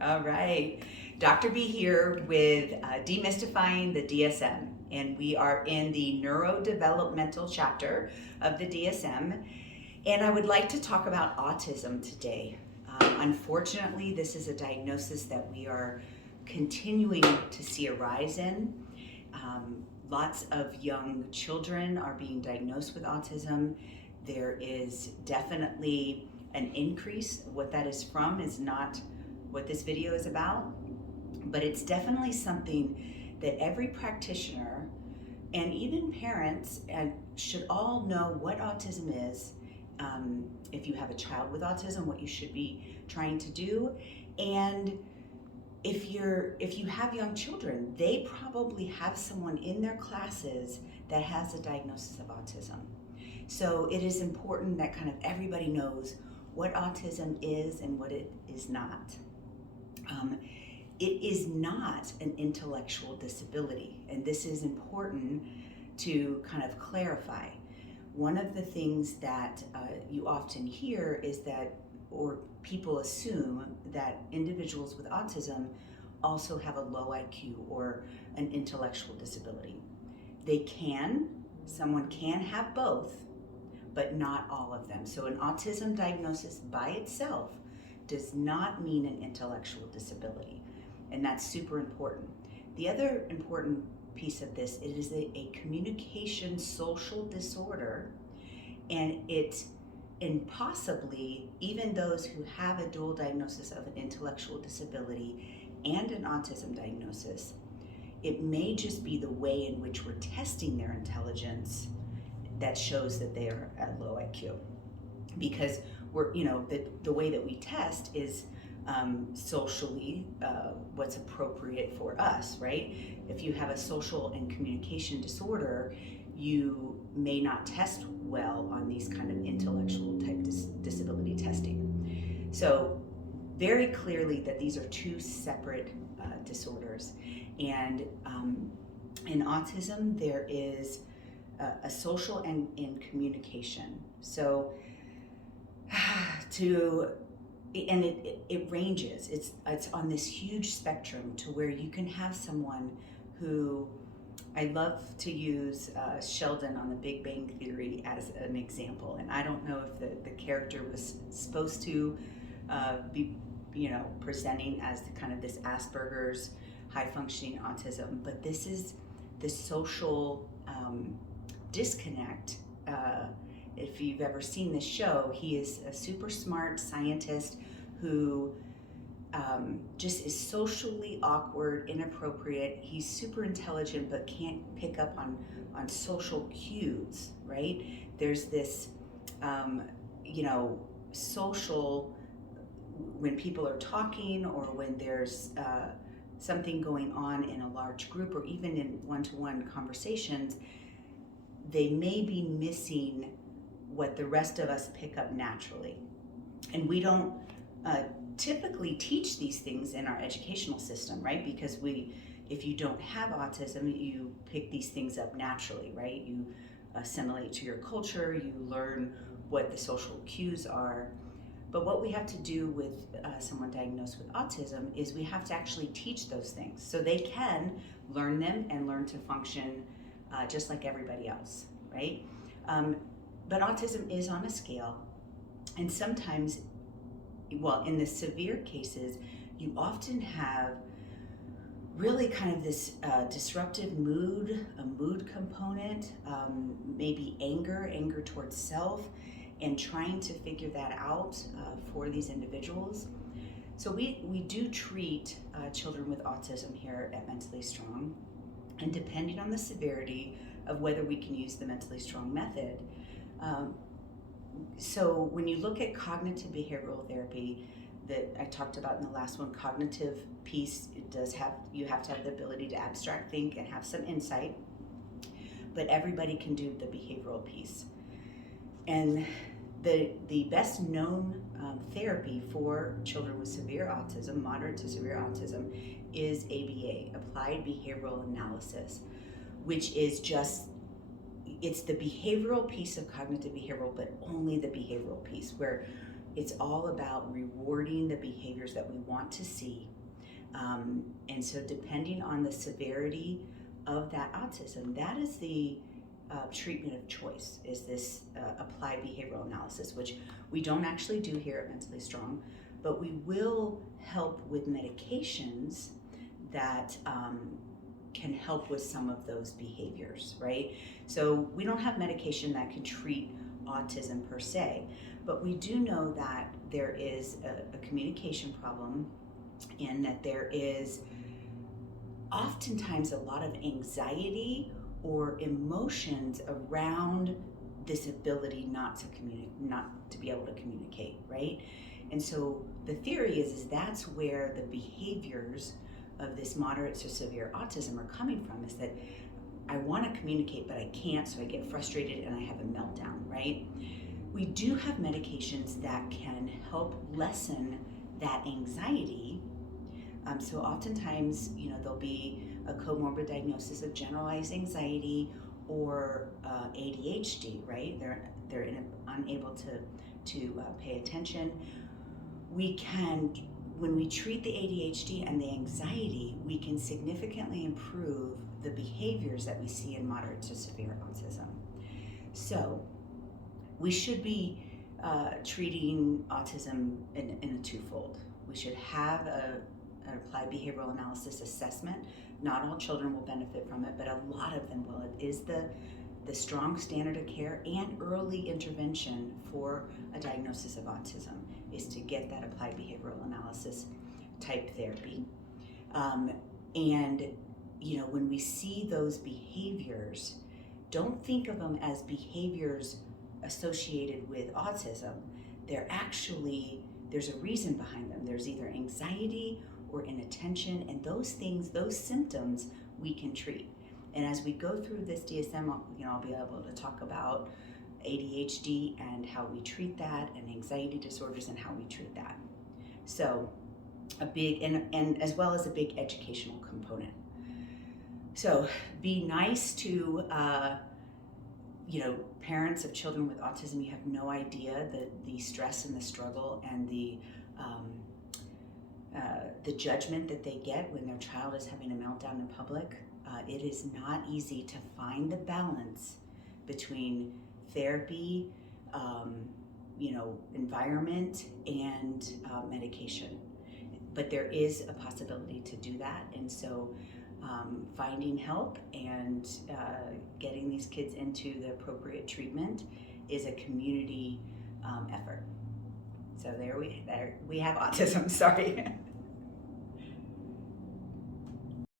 All right. Dr. B here with Demystifying the DSM, and we are in the neurodevelopmental chapter of the DSM. And I would like to talk about autism today. Unfortunately, this is a diagnosis that we are continuing to see a rise in. Lots of young children are being diagnosed with autism. There is definitely an increase. What that is from is not what this video is about, but it's definitely something that every practitioner and even parents should all know what autism is. If you have a child with autism, what you should be trying to do, and if you have young children, they probably have someone in their classes that has a diagnosis of autism. So it is important that kind of everybody knows what autism is and what it is not. It is not an intellectual disability, and this is important to kind of clarify. One of the things that you often hear is that, or people assume that individuals with autism also have a low IQ or an intellectual disability. Someone can have both, but not all of them. So an autism diagnosis by itself does not mean an intellectual disability, and that's super important. The other important piece of this, it is a communication social disorder, and possibly even those who have a dual diagnosis of an intellectual disability and an autism diagnosis, it may just be the way in which we're testing their intelligence that shows that they are at low IQ. Because the way that we test is socially what's appropriate for us, right? If you have a social and communication disorder, you may not test well on these kind of intellectual type disability testing. So very clearly that these are two separate disorders. And in autism, there is a social and in communication. So it ranges. It's on this huge spectrum to where you can have someone who, I love to use Sheldon on the Big Bang Theory as an example, and I don't know if the character was supposed to be presenting as kind of this Asperger's high functioning autism, but this is the social disconnect. If you've ever seen this show, he is a super smart scientist who just is socially awkward, inappropriate. He's super intelligent, but can't pick up on social cues, right? There's this, social, when people are talking or when there's something going on in a large group or even in one-to-one conversations, they may be missing what the rest of us pick up naturally. And we don't typically teach these things in our educational system, right? Because if you don't have autism, you pick these things up naturally, right? You assimilate to your culture, you learn what the social cues are. But what we have to do with someone diagnosed with autism is we have to actually teach those things so they can learn them and learn to function just like everybody else, right? But autism is on a scale, and sometimes, in the severe cases, you often have really kind of this disruptive mood, a mood component, maybe anger towards self, and trying to figure that out for these individuals. So we do treat children with autism here at Mentally Strong, and depending on the severity of whether we can use the Mentally Strong method. So when you look at cognitive behavioral therapy that I talked about in the last one, cognitive piece, you have to have the ability to abstract think and have some insight, but everybody can do the behavioral piece. And the best known therapy for children with severe autism, moderate to severe autism, is ABA, Applied Behavioral Analysis, which is it's the behavioral piece of cognitive behavioral, but only the behavioral piece, where it's all about rewarding the behaviors that we want to see. And so depending on the severity of that autism, that is the treatment of choice, is this applied behavioral analysis, which we don't actually do here at Mentally Strong, but we will help with medications that can help with some of those behaviors, right? So we don't have medication that can treat autism per se, but we do know that there is a communication problem, and that there is oftentimes a lot of anxiety or emotions around this ability not to be able to communicate, right? And so the theory is that's where the behaviors of this moderate to severe autism are coming from, is that I want to communicate, but I can't, so I get frustrated and I have a meltdown, right? We do have medications that can help lessen that anxiety. So oftentimes, there'll be a comorbid diagnosis of generalized anxiety or ADHD, right? They're unable to pay attention. When we treat the ADHD and the anxiety, we can significantly improve the behaviors that we see in moderate to severe autism. So we should be treating autism in a twofold. We should have an applied behavioral analysis assessment. Not all children will benefit from it, but a lot of them will. It is the strong standard of care and early intervention for a diagnosis of autism, is to get that applied behavioral analysis type therapy. And when we see those behaviors, don't think of them as behaviors associated with autism. There's a reason behind them. There's either anxiety or inattention, and those symptoms we can treat. And as we go through this DSM, I'll be able to talk about ADHD and how we treat that, and anxiety disorders and how we treat that. So a big, and as well as a big educational component. So be nice to parents of children with autism. You have no idea the stress and the struggle and the judgment that they get when their child is having a meltdown in public. It is not easy to find the balance between therapy, environment, and medication. But there is a possibility to do that, and so finding help and getting these kids into the appropriate treatment is a community effort. So there we have autism. Sorry.